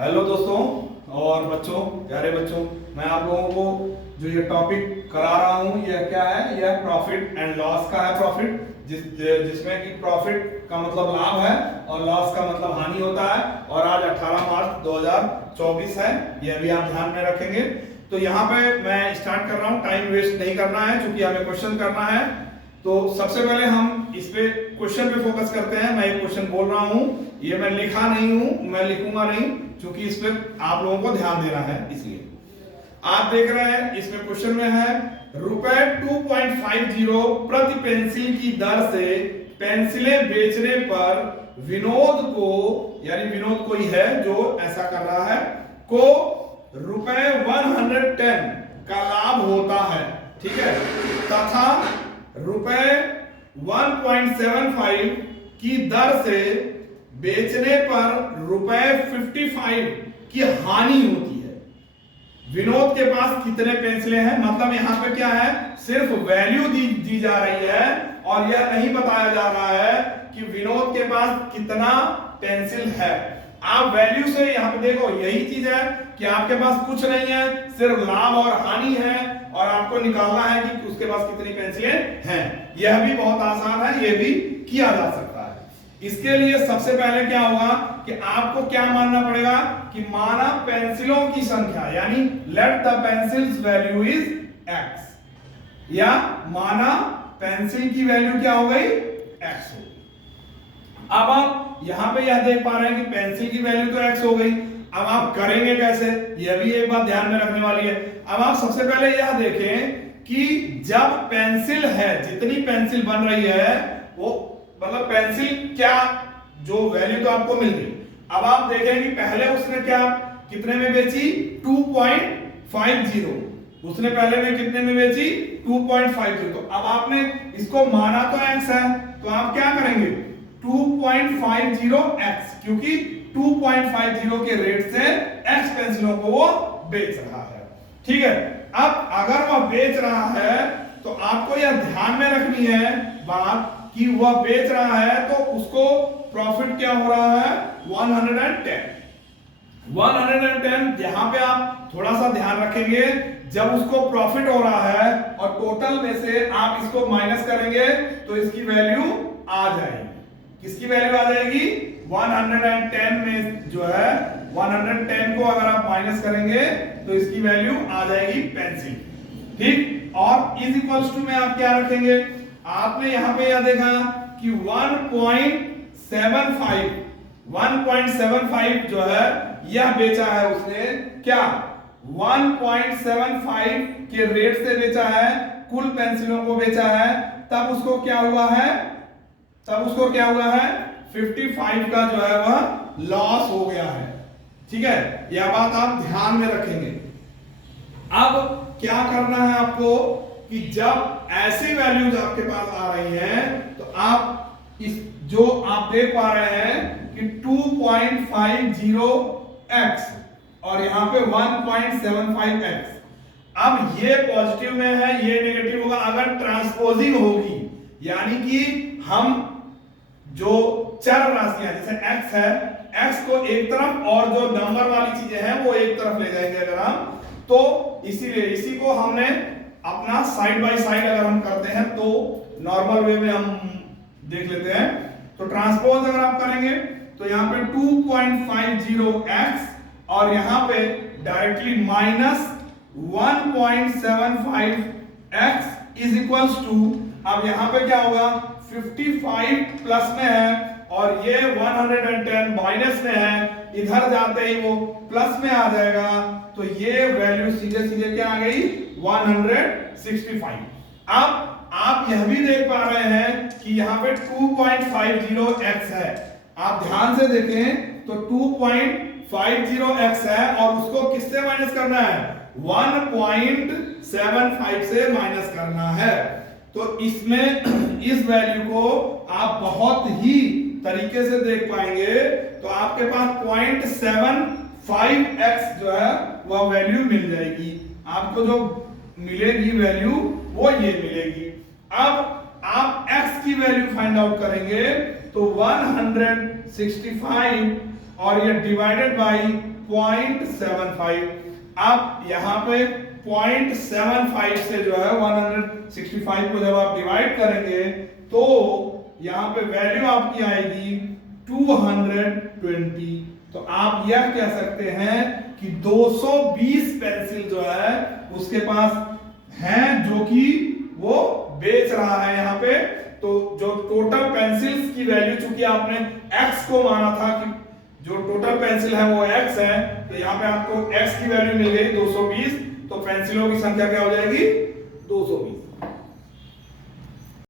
Hello दोस्तों और बच्चों, प्यारे बच्चों, मैं आप लोगों को जो ये टॉपिक करा रहा हूँ यह क्या है? यह प्रॉफिट एंड लॉस का है। प्रॉफिट जिसमें कि प्रॉफिट का मतलब लाभ है और लॉस का मतलब हानि होता है। और आज 18 मार्च 2024 है, यह भी आप ध्यान में रखेंगे। तो यहाँ पे मैं स्टार्ट कर रहा हूँ, टाइम वेस्ट नहीं करना है क्योंकि हमें क्वेश्चन करना है। तो सबसे पहले हम इस पे क्वेश्चन पे फोकस करते हैं। मैं एक क्वेश्चन बोल रहा हूँ, ये मैं लिखा नहीं हूँ, मैं लिखूंगा नहीं क्योंकि इस पे आप लोगों को ध्यान देना है। इसलिए आप देख रहे हैं इसमें क्वेश्चन में है रुपए 2.50 प्रति पेंसिल की दर से पेंसिलें बेचने पर विनोद को, यानी विनोद कोई है जो ऐसा कर रहा है, को रुपए 110 का लाभ होता है, ठीक है, तथा रुपए 1.75 की दर से बेचने पर रुपए 55 की हानि होती है। विनोद के पास कितने पेंसिलें हैं, मतलब यहां पे क्या है, सिर्फ वैल्यू दी जा रही है और यह नहीं बताया जा रहा है कि विनोद के पास कितना पेंसिल है। आप वैल्यू से यहां पे देखो, यही चीज है कि आपके पास कुछ नहीं है, सिर्फ लाभ और हानि है और आपको निकालना है कि उसके पास कितनी पेंसिलें हैं। यह भी बहुत आसान है, यह भी किया जा सकता है। इसके लिए सबसे पहले क्या होगा कि आपको क्या मानना पड़ेगा कि माना पेंसिलों की संख्या, यानी let the pencils value is x, या माना पेंसिल की वैल्यू क्या हो गई, x हो गई। अब आप यहां पे यह देख पा रहे हैं कि पेंसिल की वैल्यू तो x हो गई। अब आप करेंगे कैसे, यह भी एक बात ध्यान में रखने वाली है। अब आप सबसे पहले यह देखें कि जब पेंसिल है, जितनी पेंसिल बन रही है वो मतलब पेंसिल क्या, जो वैल्यू तो आपको मिल गई। अब आप देखें कि पहले उसने क्या, कितने में बेची, 2.50। उसने पहले में कितने में बेची, 2.50। तो अब आपने इसको माना तो x है, तो आप क्या करेंगे, 2.50x, क्योंकि 2.50 के रेट से x पेंसिलों को वो बेच रहा है, ठीक है। अब अगर वह बेच रहा है तो आपको यह ध्यान में रखनी है बात कि वह बेच रहा है तो उसको प्रॉफिट क्या हो रहा है, 110। यहां पे आप थोड़ा सा ध्यान रखेंगे, जब उसको प्रॉफिट हो रहा है और टोटल में से आप इसको माइनस करेंगे तो इसकी वैल्यू आ जाएगी। किसकी वैल्यू आ जाएगी, 110 में जो है 110 को अगर आप माइनस करेंगे तो इसकी वैल्यू आ जाएगी पेंसिल, ठीक। और इज इक्वल्स टू में आप क्या रखेंगे, आपने यहां पे यह देखा कि 1.75 जो है यह बेचा है उसने, क्या 1.75 के रेट से बेचा है, कुल पेंसिलों को बेचा है, तब उसको क्या हुआ है, 55 का जो है वह लॉस हो गया है, ठीक है। यह बात आप ध्यान में रखेंगे। अब क्या करना है आपको कि जब ऐसी वैल्यूज आपके पास आ रही हैं तो आप इस जो आप देख पा रहे हैं कि 2.50x और यहां पे 1.75x, अब ये पॉजिटिव में है, ये नेगेटिव होगा। अगर ट्रांसपोजिंग होगी, यानी कि हम जो चर राशियां जैसे x है, x को एक तरफ और जो नंबर वाली चीजें हैं वो एक तरफ ले जाएंगे अगर हम, तो इसीलिए इसी को हमने अपना साइड बाय साइड अगर हम करते हैं तो नॉर्मल वे में हम देख लेते हैं। तो ट्रांसपोज अगर आप करेंगे तो यहां पे 2.50x और यहां पे directly minus 1.75x is equals to, अब यहां पे क्या होगा, 55 प्लस में है और ये 110 माइनस में है, इधर जाते ही वो प्लस में आ जाएगा, तो ये वैल्यू सीधे सीधे क्या आ गई, 165। अब आप यह भी देख पा रहे हैं कि यहां पे 2.50x है, आप ध्यान से देखें तो 2.50x है और उसको किससे माइनस करना है, 1.75 से माइनस करना है। तो इसमें इस वैल्यू को आप बहुत ही तरीके से देख पाएंगे, तो आपके पास 0.75x जो है वह वैल्यू मिल जाएगी। आपको जो मिलेगी वैल्यू वो ये मिलेगी। अब आप x की वैल्यू फाइंड आउट करेंगे तो 165 और ये डिवाइडेड बाय 0.75। अब यहां पे 0.75 से जो है 165 को जब आप डिवाइड करेंगे तो यहां पे वैल्यू आपकी आएगी 220। तो आप यह कह सकते हैं कि 220 पेंसिल जो है उसके पास हैं जो कि वो बेच रहा है यहां पे। तो जो टोटल पेंसिल्स की वैल्यू, चूंकि आपने x को माना था कि जो टोटल पेंसिल है वो x है, तो यहां पे आपको x की वैल्यू मिल गई 220, तो पेंसिलों की संख्या क्या हो जाएगी 220।